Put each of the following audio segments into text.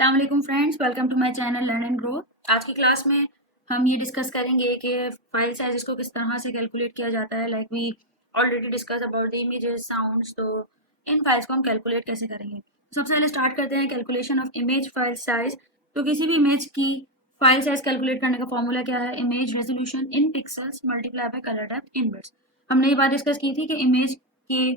अस्सलाम friends, welcome to my channel learn and grow. आज की क्लास में हम ये डिस्कस करेंगे कि फाइल साइज को किस तरह से कैलकुलेट किया जाता है। Like we already discuss about the images sounds, तो इन फाइल्स को हम कैलकुलेट कैसे करेंगे। सबसे पहले स्टार्ट करते हैं calculation of image file size. तो किसी भी इमेज की फाइल साइज कैलकुलेट करने का फॉर्मूला क्या है? Image resolution in pixels multiply by colour depth in bits. हमने ये बात डिस्कस की थी कि इमेज के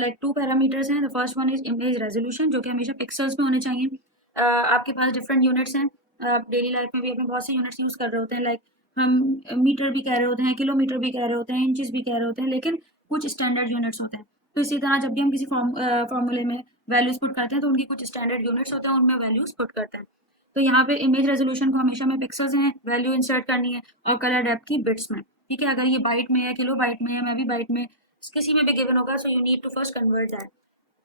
लाइक टू पैरामीटर्स हैं। The first one is image resolution, जो कि हमेशा पिक्सल्स में होने चाहिए। आपके पास डिफरेंट यूनिट्स हैं। आप डेली लाइफ में भी अपने बहुत से यूनिट्स यूज कर रहे होते हैं। लाइक हम मीटर भी कह रहे होते हैं, किलोमीटर भी कह रहे होते हैं, इंचेस भी कह रहे होते हैं, लेकिन कुछ स्टैंडर्ड यूनिट्स होते हैं। तो इसी तरह जब भी हम किसी फॉर्मूले में वैल्यूज पुट करते हैं तो उनकी कुछ स्टैंडर्ड यूनिट्स होते हैं, उनमें वैल्यूज पुट करते हैं। तो यहाँ पे इमेज रेजोल्यूशन को हमेशा में पिक्सल्स में वैल्यू इंसर्ट करनी है और कलर डेप्थ की बिट्स में। ठीक है, अगर ये बाइट में है, किलो बाइट में है, मैं भी बाइट में, किसी में भी गिवन होगा, so you need to first convert that.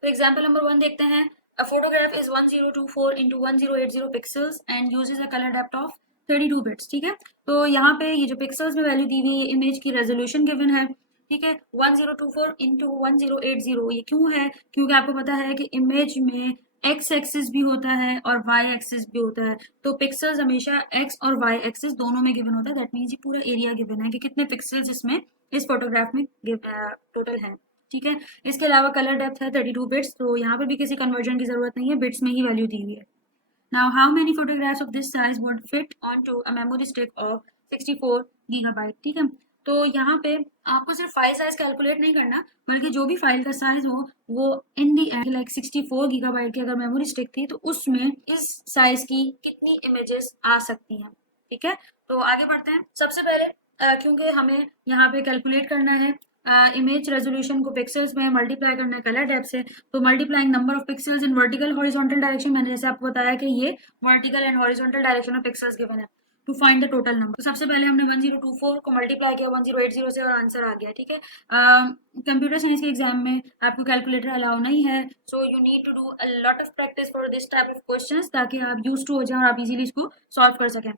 तो एग्जाम्पल नंबर 1 देखते हैं। A photograph is 1024 into 1080 pixels and uses a color depth of 32 bits। ठीक है, तो यहाँ पे ये जो पिक्सल्स में वैल्यू दी हुई है, इमेज की रेजोल्यूशन गिवन है। ठीक है, 1024 इंटू 1080। ये क्यों है? क्योंकि आपको पता है कि इमेज में एक्स एक्सिस भी होता है और वाई एक्सिस भी होता है। तो पिक्सल्स हमेशा एक्स और वाई एक्सिस दोनों में गिवन होता है। दैट मीन्स ये पूरा एरिया गिवन है कि कितने पिक्सल्स इसमें इस फोटोग्राफ में टोटल है। ठीक है, इसके अलावा कलर डेप्थ है 32 बिट्स, तो यहाँ पर भी किसी कन्वर्जन की जरूरत नहीं है, बिट्स में ही वैल्यू दी हुई है। Now how many photographs of this size would fit onto a memory stick of 64 gigabyte. ठीक है, तो यहाँ पे आपको सिर्फ फाइल साइज कैलकुलेट नहीं करना, बल्कि जो भी फाइल का साइज हो वो इन दी एंड लाइक 64 गीगाबाइट की अगर मेमोरी स्टिक थी तो उसमें इस साइज की कितनी इमेजेस आ सकती हैं। ठीक है, तो आगे बढ़ते हैं। सबसे पहले क्योंकि हमें यहाँ पे कैलकुलेट करना है इमेज रेजोल्यूशन को पिक्सल्स में मल्टीप्लाई करना है कलर डेप्थ से, तो multiplying number of pixels in vertical horizontal direction, मैंने जैसे आपको बताया कि ये वर्टिकल एंड हॉरिजॉन्टल डायरेक्शन में पिक्सल्स गिवन है to find the total number. तो सबसे पहले हमने 1024 को मल्टीप्लाई किया 1080 से और आंसर आ गया। ठीक है, कंप्यूटर साइंस के एग्जाम में आपको कैलकुलेटर अलाउ नहीं है, so you need to do a lot of practice for this type of questions, ताकि आप यूज टू हो जाए और आप इजीली इसको सॉल्व कर सकें।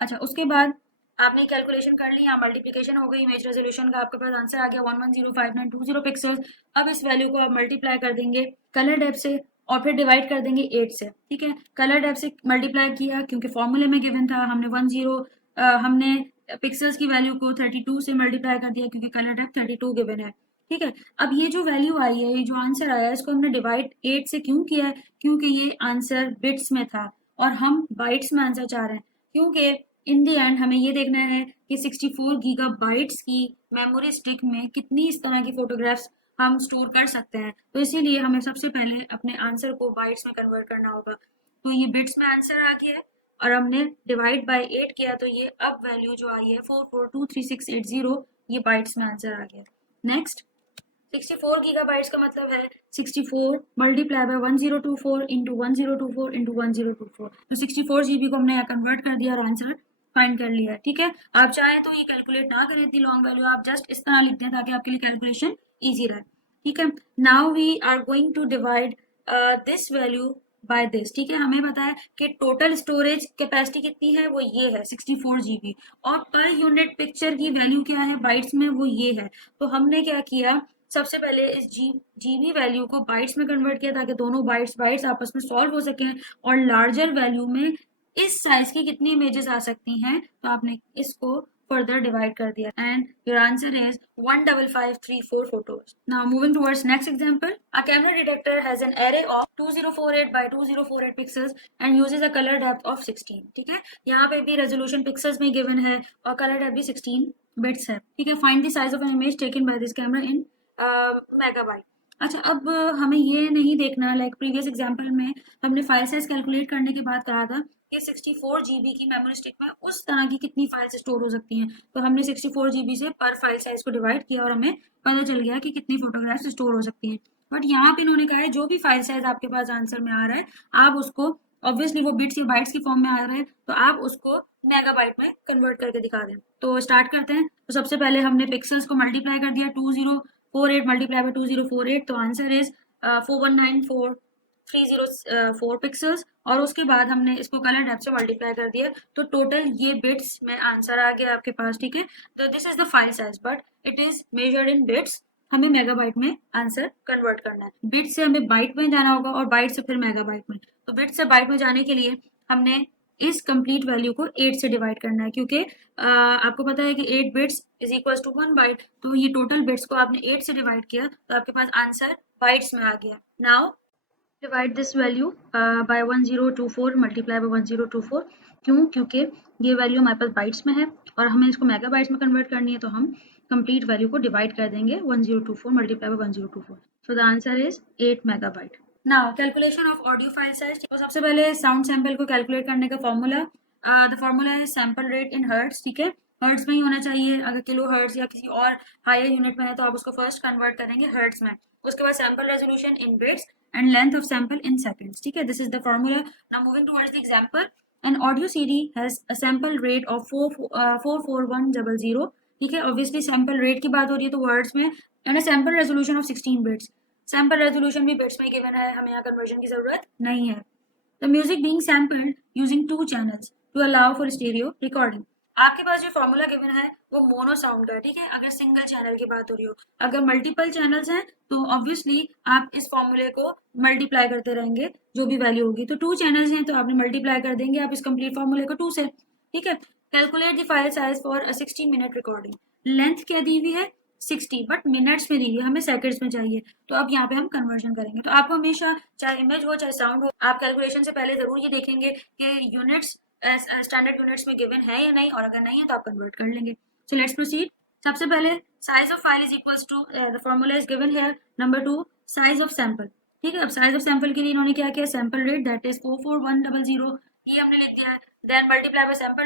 अच्छा, उसके बाद आपने कैलकुलेशन कर ली, यहाँ मल्टीप्लिकेशन हो गई, इमेज रेजोल्यूशन का आपके पास आंसर आ गया 1105,920 पिक्सल्स। अब इस वैल्यू को आप मल्टीप्लाई कर देंगे कलर डेप्थ से और फिर डिवाइड कर देंगे 8 से। ठीक है, कलर डेप्थ से मल्टीप्लाई किया क्योंकि फॉर्मूले में गिवन था। हमने पिक्सल्स की वैल्यू को 32 से मल्टीप्लाई कर दिया क्योंकि कलर डेप्थ 32 गिवन है। ठीक है, अब ये जो वैल्यू आई है, ये जो आंसर आया है, इसको हमने डिवाइड 8 से क्यों किया है? क्योंकि ये आंसर बिट्स में था और हम बाइट्स में आंसर चाह रहे हैं, क्योंकि इन दी एंड हमें ये देखना है कि 64 गीगा बाइट्स की मेमोरी स्टिक में कितनी इस तरह की फोटोग्राफ्स हम स्टोर कर सकते हैं। तो इसीलिए हमें सबसे पहले अपने आंसर को बाइट्स में कन्वर्ट करना होगा। तो ये बिट्स में आंसर आ गया है और हमने डिवाइड बाय 8 किया, तो ये अब वैल्यू जो आई है 4423,680, ये बाइट्स में आंसर आ गया। नेक्स्ट, 64 गीगाबाइट्स का मतलब है 64 मल्टीप्लाई बाय 1024 इंटू 1024 इंटू 1024। तो 64 जीबी को हमने यहाँ कन्वर्ट कर दिया और आंसर फाइंड कर लिया। ठीक है, आप चाहें तो ये कैलकुलेट ना करें इतनी लॉन्ग वैल्यू, आप जस्ट इस तरह लिख दें ताकि आपके लिए कैलकुलेशन ईजी रहे। ठीक है, now we are going to divide this value by this. ठीक है, हमें पता है कि टोटल स्टोरेज कैपेसिटी कितनी है, वो ये है 64 जीबी, और पर यूनिट पिक्चर की वैल्यू क्या है बाइट्स में, वो ये है। तो हमने क्या किया, सबसे पहले इस जीबी वैल्यू को बाइट्स में कन्वर्ट किया ताकि दोनों बाइट्स बाइट्स आपस में सॉल्व हो सकें, और लार्जर वैल्यू में इस साइज की कितनी इमेजेस आ सकती हैं, तो आपने इसको फर्दर डिवाइड कर दिया and your answer is 15534 photos. Now moving towards next example, a camera detector has an array of 2048 by 2048 pixels and uses a color depth of 16. ठीक है, यहाँ पे भी रेजोल्यूशन पिक्सल्स में गिवन है और कलर डेप्थ भी 16 बिट्स है। ठीक है, find the size of an image taken by this camera in megabyte. अच्छा, अब हमें ये नहीं देखना, लाइक प्रीवियस एग्जांपल में हमने फाइल साइज कैलकुलेट करने के बाद कहा था कि 64 जीबी की मेमोरी स्टिक में उस तरह की कितनी फाइल्स स्टोर हो सकती हैं। तो हमने 64 जीबी से पर फाइल साइज को डिवाइड किया और हमें पता चल गया कि कितनी फोटोग्राफ्स स्टोर हो सकती हैं। बट यहाँ पे इन्होंने कहा है जो भी फाइल साइज आपके पास आंसर में आ रहा है, आप उसको, ऑब्वियसली वो बिट्स या बाइट्स की फॉर्म में आ रहे हैं, तो आप उसको मेगाबाइट में कन्वर्ट करके दिखा दें। तो स्टार्ट करते हैं। तो सबसे पहले हमने पिक्सल्स को मल्टीप्लाई कर दिया, 2048 मल्टीप्लाई बाय 2048, तो आंसर इज 4194,304 पिक्सल्स, और उसके बाद हमने इसको कलर डेप्थ से मल्टीप्लाई कर दिया, तो टोटल ये बिट्स में आंसर आ गया आपके पास। ठीक है, तो this is the file size but it is measured in bits हमें मेगाबाइट में आंसर कन्वर्ट करना है। बिट से हमें बाइट में जाना होगा और बाइट से फिर मेगाबाइट में। तो बिट से बाइट में जाने के लिए हमने इस कंप्लीट वैल्यू को 8 से डिवाइड करना है, क्योंकि आपको पता है कि 8 bits is equal to 1 byte. तो ये टोटल बिट्स को आपने 8 से डिवाइड किया तो आपके पास आंसर बाइट्स में आ गया। Now divide this value bye 1024 multiply by 1024। क्यों? क्योंकि ये वैल्यू हमारे पास बाइट्स में है और हमें इसको मेगाबाइट्स में कन्वर्ट करनी है, तो हम कंप्लीट वैल्यू को डिवाइड कर देंगे 1024 multiply by 1024। So the answer is 8 megabyte. Now calculation of audio file size. तो सबसे पहले साउंड सैंपल को कैलकुलेट करने का फॉर्मूला, द फॉर्मूला है सैंपल रेट इन हर्ट्स। ठीक है, हर्ट्स में ही होना चाहिए। अगर किलो हर्ट्स या किसी और हायर यूनिट में है तो आप उसको फर्स्ट कन्वर्ट करेंगे हर्ट्स में। उसके बाद sample resolution in bits and length of sample in seconds. ठीक है, this is the formula. Now moving towards the example. An audio CD has a sample rate of 44100. ठीक है, obviously sample rate की बात हो रही है तो words में, and a sample resolution of 16 bits. sample resolution भी bits में given है, हमें यहाँ conversion की जरूरत नहीं है। The music being sampled using 2 channels to allow for stereo recording. आपके पास जो फॉर्मूला गिवन है वो मोनो साउंड का है। ठीक है, अगर सिंगल चैनल की बात हो रही हो। अगर मल्टीपल चैनल्स हैं तो ऑब्वियसली आप इस फॉर्मूले को मल्टीप्लाई करते रहेंगे जो भी वैल्यू होगी। तो 2 चैनल्स हैं तो आपने मल्टीप्लाई कर देंगे आप इस कंप्लीट फॉर्मूले को 2 से। ठीक है, calculate the file size for a 60 minute recording. Length क्या दी हुई है 60, बट मिनट्स में दी हुई है, हमें सेकंड्स में चाहिए। तो अब यहाँ पे हम कन्वर्जन करेंगे। तो आपको हमेशा चाहे इमेज हो चाहे साउंड हो, आप कैलकुलेशन से पहले जरूर ये देखेंगे कि यूनिट्स स्टैंडर्ड यूनिट्स में गिवन है या नहीं, और अगर नहीं है तो आप कन्वर्ट कर लेंगे। So let's proceed. सबसे पहले size of file is equals to, the formula is given here. Number 2 size of sample. ठीक है, अब साइज ऑफ सैंपल के लिए इन्होंने क्या किया, सैंपल रेट दैट इज 44100, ये हमने लिख दिया है। Then multiply by sample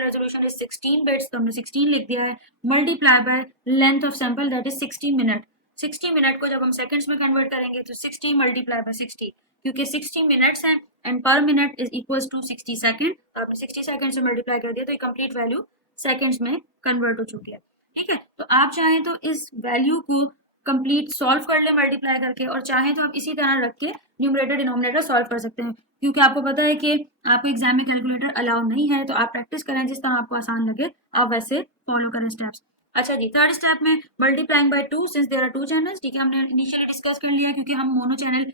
resolution is 16 bits, तो हमने 16 लिख दिया है। Multiply by length of sample that is 60 minute. 60 minute को जब हम सेकंड्स में कन्वर्ट करेंगे तो 60 मल्टीप्लाई बाय 60, क्योंकि 60 मिनट्स हैं and per minute is equals to 60 second. आपने 60 सेकंड से मल्टीप्लाई कर दिया तो ये कंप्लीट वैल्यू सेकंड्स में कन्वर्ट हो चुकी है। ठीक है, तो आप चाहें तो इस वैल्यू को कंप्लीट सॉल्व कर ले मल्टीप्लाई करके, और चाहें तो आप इसी तरह रख के न्यूमरेटर डिनोमिनेटर सॉल्व कर सकते हैं। क्योंकि आपको पता है कि आपको एग्जाम में कैलकुलेटर अलाउ नहीं है, तो आप प्रैक्टिस करें जिस तरह आपको आसान लगे, आप वैसे फॉलो करें स्टेप्स। अच्छा जी, थर्ड स्टेप में multiplying by 2 since there are 2 channels. ठीक है, हमने इनिशियली डिस्कस कर लिया क्योंकि हम मोनो चैनल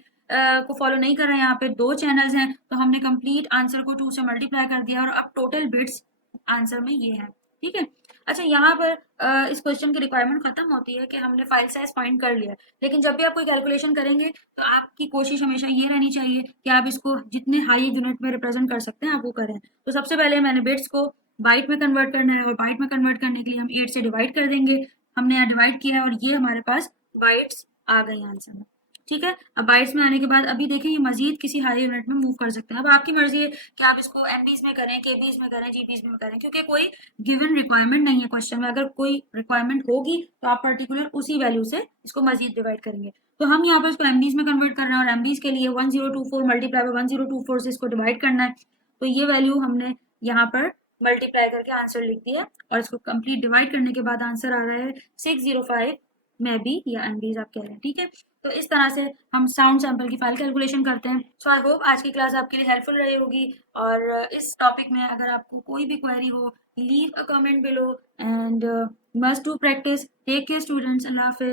को फॉलो नहीं कर रहे हैं, यहाँ पे 2 चैनल्स हैं, तो हमने कंप्लीट आंसर को 2 से मल्टीप्लाई कर दिया और अब टोटल बिट्स आंसर में ये है। ठीक है, अच्छा यहाँ पर इस क्वेश्चन की रिक्वायरमेंट खत्म होती है कि हमने फाइल साइज फाइंड कर लिया, लेकिन जब भी आप कोई कैलकुलेशन करेंगे तो आपकी कोशिश हमेशा ये रहनी चाहिए कि आप इसको जितने हाई यूनिट में रिप्रेजेंट कर सकते हैं आप वो करें। तो सबसे पहले मैंने बिट्स को बाइट में कन्वर्ट करना है, और बाइट में कन्वर्ट करने के लिए हम 8 से डिवाइड कर देंगे। हमने यहाँ डिवाइड किया है और ये हमारे पास बाइट्स आ गई आंसर में। ठीक है, अब बाइट्स में आने के बाद अभी देखें ये मजीद किसी हाई यूनिट में मूव कर सकते हैं। अब आपकी मर्जी है कि आप इसको एमबीज में करें, केबीज में करें, जीबीज में करें, क्योंकि कोई गिवन रिक्वायरमेंट नहीं है क्वेश्चन में। अगर कोई रिक्वायरमेंट होगी तो आप पर्टिकुलर उसी वैल्यू से इसको मजीद डिवाइड करेंगे। तो हम यहाँ पर इसको एमबीज में कन्वर्ट कर रहे हैं और एमबीज के लिए 1024 मल्टीप्लाई बाय 1024 से इसको डिवाइड करना है। तो ये वैल्यू हमने यहाँ पर मल्टीप्लाई करके आंसर लिख दिया और इसको कंप्लीट डिवाइड करने के बाद आंसर आ रहा है 605 में बी या एमबीज आप कह रहे हैं। ठीक है, तो इस तरह से हम साउंड सैंपल की फाइल कैलकुलेशन करते हैं। सो आई होप आज की क्लास आपके लिए हेल्पफुल रही होगी, और इस टॉपिक में अगर आपको कोई भी क्वेरी हो leave a comment below and must do practice. Take care students, अल्लाह हाफिज।